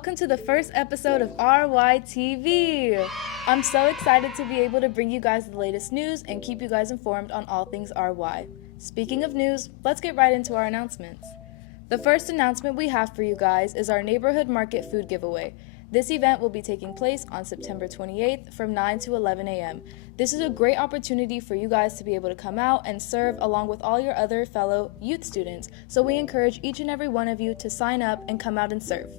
welcome to the first episode of RYTV. I'm so excited to be able to bring you guys the latest news and keep you guys informed on all things RY. Speaking of news, let's get right into our announcements. The first announcement we have for you guys is our neighborhood market food giveaway. This event will be taking place on September 28th from 9 to 11 a.m. This is a great opportunity for you guys to be able to come out and serve along with all your other fellow youth students, so we encourage each and every one of you to sign up and come out and serve.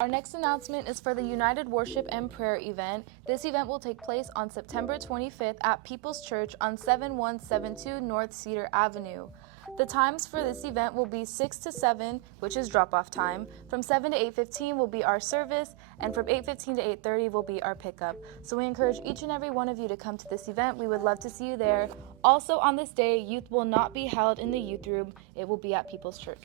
Our next announcement is for the United Worship and Prayer event. This event will take place on September 25th at People's Church on 7172 North Cedar Avenue. The times for this event will be 6 to 7, which is drop-off time. From 7 to 8:15 will be our service, and from 8:15 to 8:30 will be our pickup. So we encourage each and every one of you to come to this event. We would love to see you there. Also on this day, youth will not be held in the youth room. It will be at People's Church.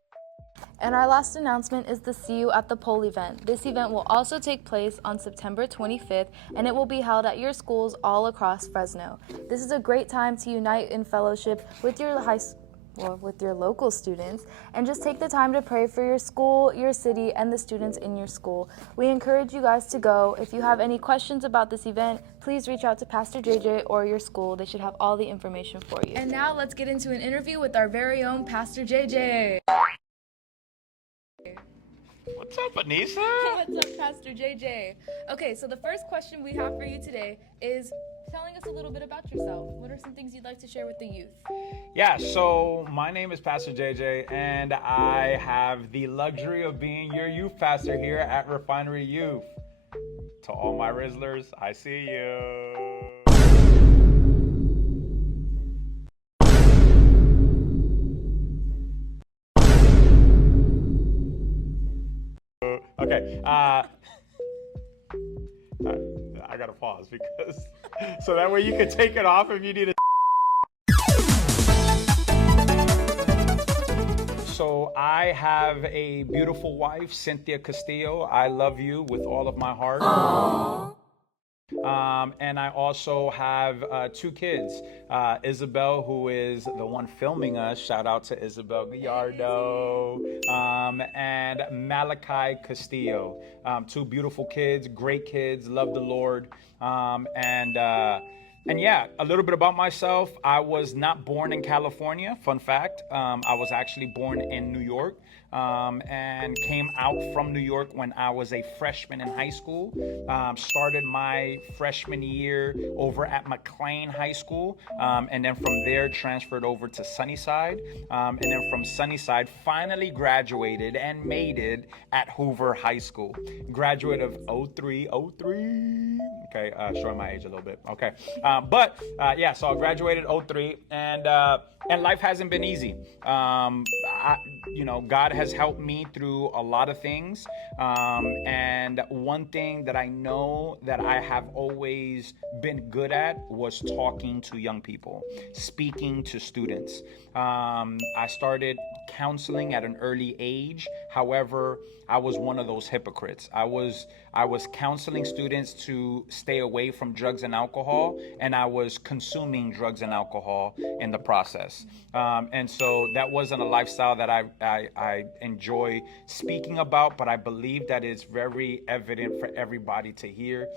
And our last announcement is the See You at the Pole event. This event will also take place on September 25th, and it will be held at your schools all across Fresno. This is a great time to unite in fellowship with your with your local students, and just take the time to pray for your school, your city, and the students in your school. We encourage you guys to go. If you have any questions about this event, please reach out to Pastor JJ or your school. They should have all the information for you. And now let's get into an interview with our very own Pastor JJ. What's up, Anissa? What's up, Pastor JJ? Okay, so the first question we have for you today is telling us a little bit about yourself. What are some things you'd like to share with the youth? Yeah, so my name is Pastor JJ, and I have the luxury of being your youth pastor here at Refinery Youth. To all my RIZZLERS, I see you. Okay, I gotta pause because so that way you can take it off if you need it. So I have a beautiful wife, Cynthia Castillo. I love you with all of my heart. Aww. And I also have two kids, Isabel, who is the one filming us. Shout out to Isabel Gallardo, and Malachi Castillo. Two beautiful kids, great kids, love the Lord. And yeah, a little bit about myself. I was not born in California. Fun fact, I was actually born in New York, and came out from New York when I was a freshman in high school. Started my freshman year over at McLean High School, and then from there transferred over to Sunnyside, and then from Sunnyside finally graduated and made it at Hoover High School. Graduate of 03. Okay, showing my age a little bit. Okay, yeah, so I graduated 03, and life hasn't been easy. God has helped me through a lot of things, and one thing that I know that I have always been good at was talking to young people, speaking to students. I started counseling at an early age. However, I was one of those hypocrites. I was counseling students to stay away from drugs and alcohol, and I was consuming drugs and alcohol in the process. And so that wasn't a lifestyle that I enjoy speaking about, but I believe that it's very evident for everybody to hear,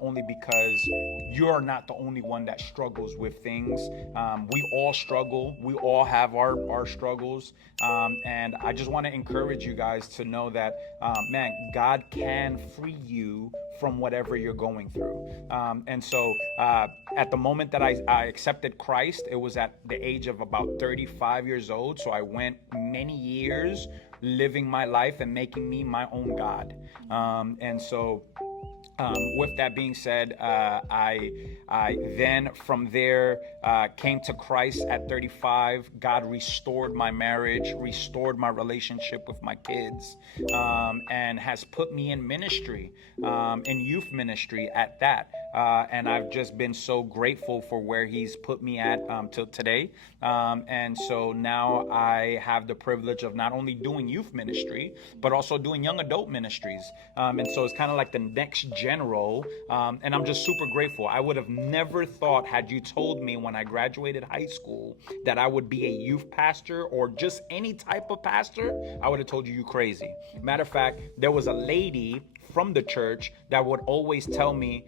only because you're not the only one that struggles with things. We all struggle. We all have our struggles. And I just want to encourage you guys to know that, man, God can free you from whatever you're going through. And so at the moment that I accepted Christ, it was at the age of about 35 years old. So I went many years living my life and making me my own God. And so with that being said, I then from there came to Christ at 35. God restored my marriage, restored my relationship with my kids, and has put me in ministry, in youth ministry at that. And I've just been so grateful for where he's put me at till today. And so now I have the privilege of not only doing youth ministry, but also doing young adult ministries. And so it's kind of like the next general. And I'm just super grateful. I would have never thought, had you told me when I graduated high school that I would be a youth pastor or just any type of pastor, I would have told you crazy. Matter of fact, there was a lady from the church that would always tell me,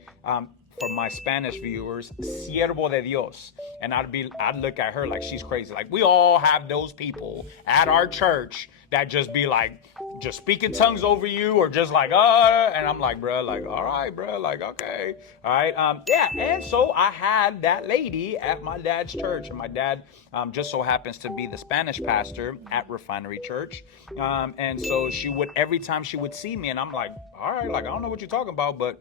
for my Spanish viewers, siervo de Dios. And I'd look at her like she's crazy. Like, we all have those people at our church that just be like, just speaking tongues over you, or just like, and I'm like, bro, like, all right, bro, like, okay, all right, yeah. And so I had that lady at my dad's church, and my dad just so happens to be the Spanish pastor at Refinery Church, and so she would, every time she would see me, and I'm like, all right, like, I don't know what you're talking about, but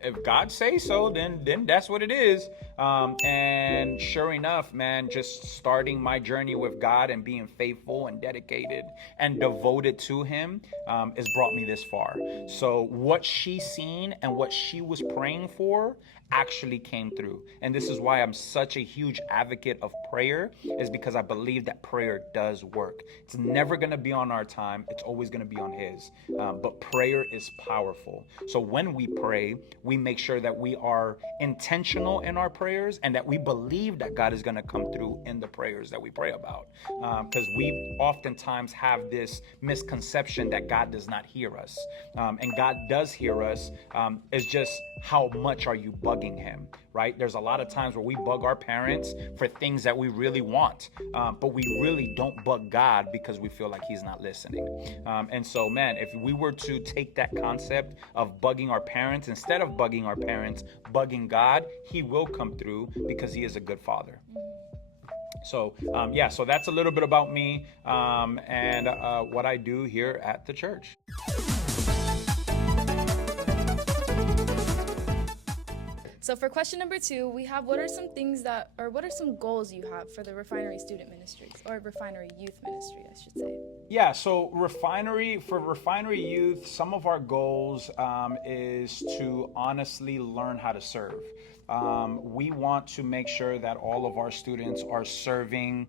if God say so, then that's what it is. And sure enough, man, just starting my journey with God and being faithful and dedicated and devoted to him has brought me this far. So what she seen and what she was praying for actually came through. And this is why I'm such a huge advocate of prayer, is because I believe that prayer does work. It's never going to be on our time. It's always going to be on his. But prayer is powerful. So when we pray, we make sure that we are intentional in our prayers and that we believe that God is going to come through in the prayers that we pray about. Because we oftentimes have this misconception that God does not hear us. And God does hear us. It's just how much are you bugging him, right? There's a lot of times where we bug our parents for things that we really want, but we really don't bug God because we feel like he's not listening. And so, man, if we were to take that concept of bugging our parents, instead of bugging our parents, bugging God, he will come through because he is a good father. So, yeah, so that's a little bit about me and what I do here at the church. So for question number 2, we have what are some goals you have for the Refinery Student Ministries, or Refinery Youth Ministry, I should say? Yeah, so Refinery Youth, some of our goals is to honestly learn how to serve. We want to make sure that all of our students are serving,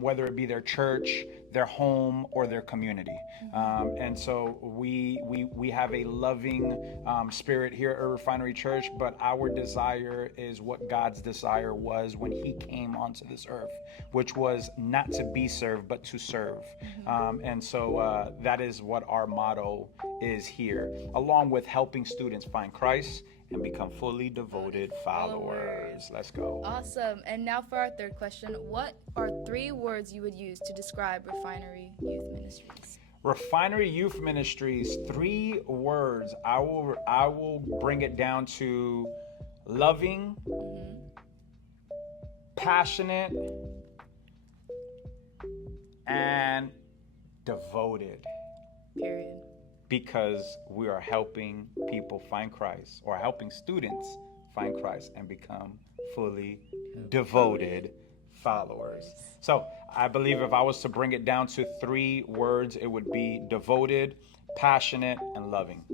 whether it be their church, their home, or their community. And so we have a loving spirit here at Refinery Church, but our desire is what God's desire was when he came onto this earth, which was not to be served, but to serve. And so that is what our motto is here, along with helping students find Christ and become fully devoted followers. Let's go. Awesome. And now for our third question, what are 3 words you would use to describe Refinery Youth Ministries? Refinery Youth Ministries, 3 words. I will bring it down to loving, passionate, and devoted. Period. Because we are helping people find Christ, or helping students find Christ and become fully devoted followers. So I believe if I was to bring it down to 3 words, it would be devoted, passionate, and loving.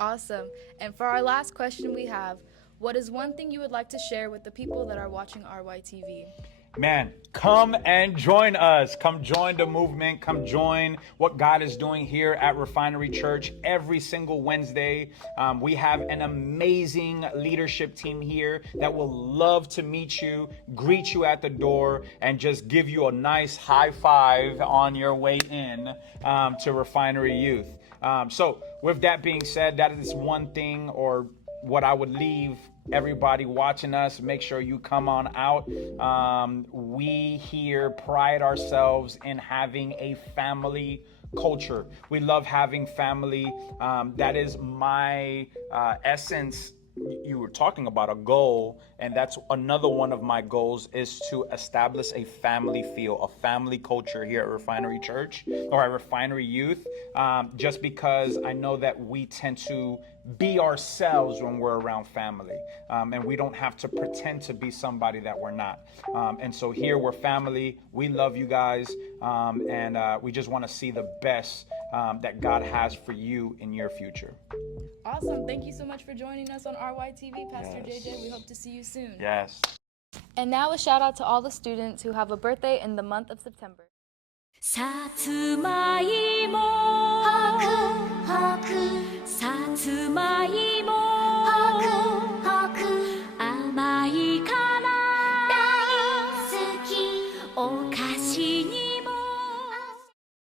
Awesome. And for our last question we have, what is one thing you would like to share with the people that are watching RYTV? Man, come and join us. Come join the movement. Come join what God is doing here at Refinery Church every single Wednesday. We have an amazing leadership team here that will love to meet you, greet you at the door, and just give you a nice high five on your way in to Refinery Youth. So with that being said, that is one thing, or what I would leave everybody watching us. Make sure you come on out. We here pride ourselves in having a family culture. We love having family. That is my essence. You were talking about a goal, and that's another one of my goals, is to establish a family feel, a family culture here at Refinery Church, or at Refinery Youth, just because I know that we tend to be ourselves when we're around family, and we don't have to pretend to be somebody that we're not. And so here we're family. We love you guys, and we just want to see the best that God has for you in your future. Awesome. Thank you so much for joining us on RYTV, Pastor JJ. We hope to see you soon. Yes. And now a shout out to all the students who have a birthday in the month of September. さつまいもはくはくさつまいもはくはく甘いから大好きお菓子に